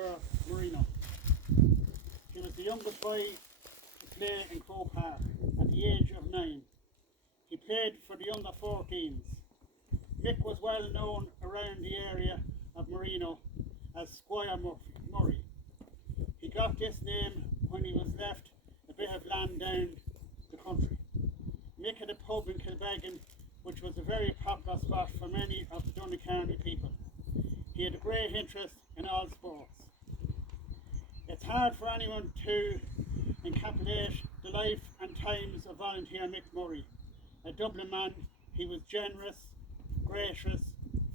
Square, Marino. He was the youngest boy to play in Croke Park at the age of 9. He played for the under 14s. Mick was well known around the area of Marino as Squire Murray. He got this name when he was left a bit of land down the country. Mick had a pub in Kilbeggan, which was a very popular spot for many of the Donecarney people. He had a great interest in all sports. It's hard for anyone to encapsulate the life and times of volunteer Mick Murray. A Dublin man, he was generous, gracious,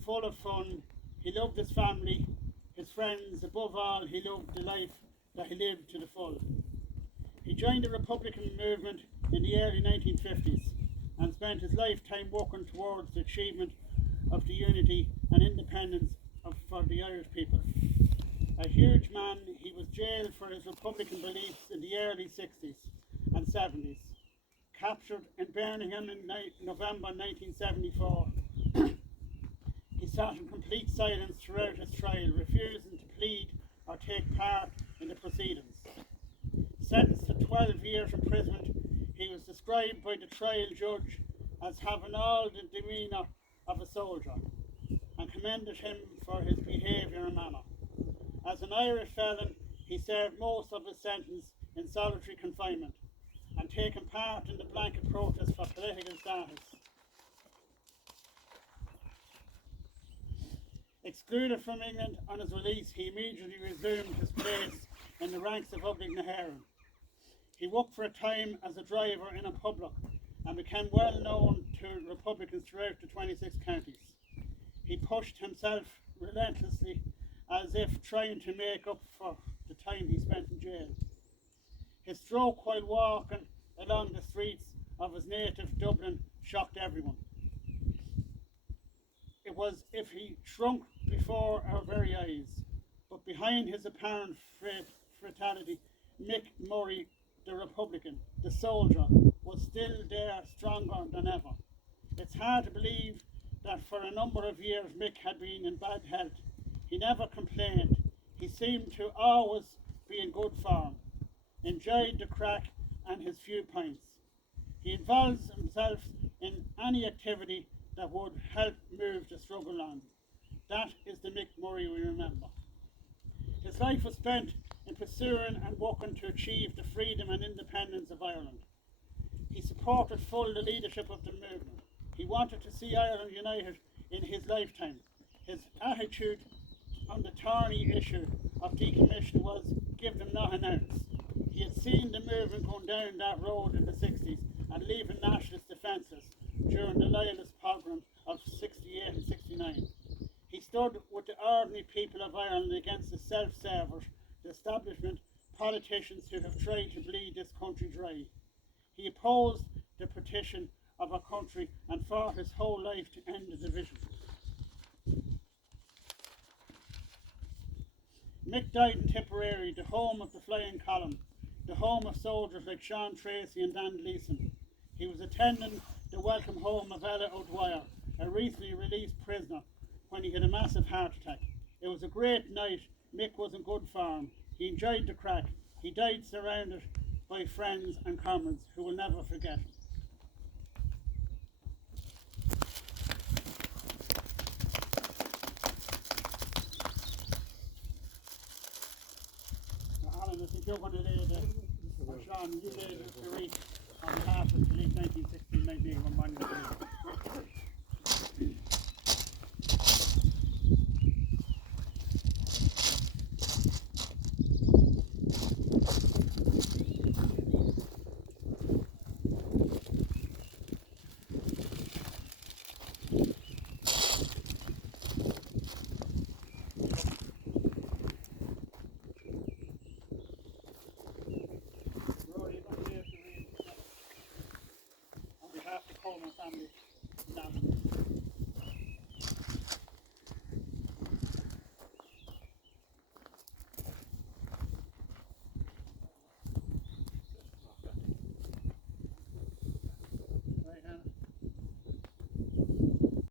full of fun. He loved his family, his friends. Above all, he loved the life that he lived to the full. He joined the Republican movement in the early 1950s and spent his lifetime working towards the achievement of the unity and independence for the Irish people. A huge man, he was jailed for his Republican beliefs in the early 60s and 70s. Captured in Birmingham in November 1974, he sat in complete silence throughout his trial, refusing to plead or take part in the proceedings. Sentenced to 12 years imprisonment, he was described by the trial judge as having all the demeanour of a soldier and commended him for his behaviour and manner. As an Irish felon, he served most of his sentence in solitary confinement and taken part in the blanket protest for political status. Excluded from England on his release, he immediately resumed his place in the ranks of Ugly Naharan. He worked for a time as a driver in a public and became well known to Republicans throughout the 26 counties. He pushed himself relentlessly as if trying to make up for the time he spent in jail. His stroke while walking along the streets of his native Dublin shocked everyone. It was as if he shrunk before our very eyes, but behind his apparent fatality, Mick Murray, the Republican, the soldier, was still there, stronger than ever. It's hard to believe that for a number of years Mick had been in bad health. He never complained. He seemed to always be in good form, enjoyed the crack and his few pints. He involves himself in any activity that would help move the struggle on. That is the Mick Murray we remember. His life was spent in pursuing and working to achieve the freedom and independence of Ireland. He supported full the leadership of the movement. He wanted to see Ireland united in his lifetime. His attitude on the thorny issue of decommission was give them not an ounce. He had seen the movement going down that road in the 60s and leaving nationalists defenceless during the Loyalist pogrom of 68 and 69. He stood with the ordinary people of Ireland against the self-servers, the establishment, politicians who have tried to bleed this country dry. He opposed the partition of our country and fought his whole life to end the division. Mick died in Tipperary, the home of the Flying Column, the home of soldiers like Sean Tracy and Dan Gleeson. He was attending the welcome home of Ella O'Dwyer, a recently released prisoner, when he had a massive heart attack. It was a great night. Mick was in good form. He enjoyed the crack. He died surrounded by friends and comrades who will never forget him. Alan, I think you're going to lay the, or Sean, you lay the wreath on behalf of the 1916-19 Monument.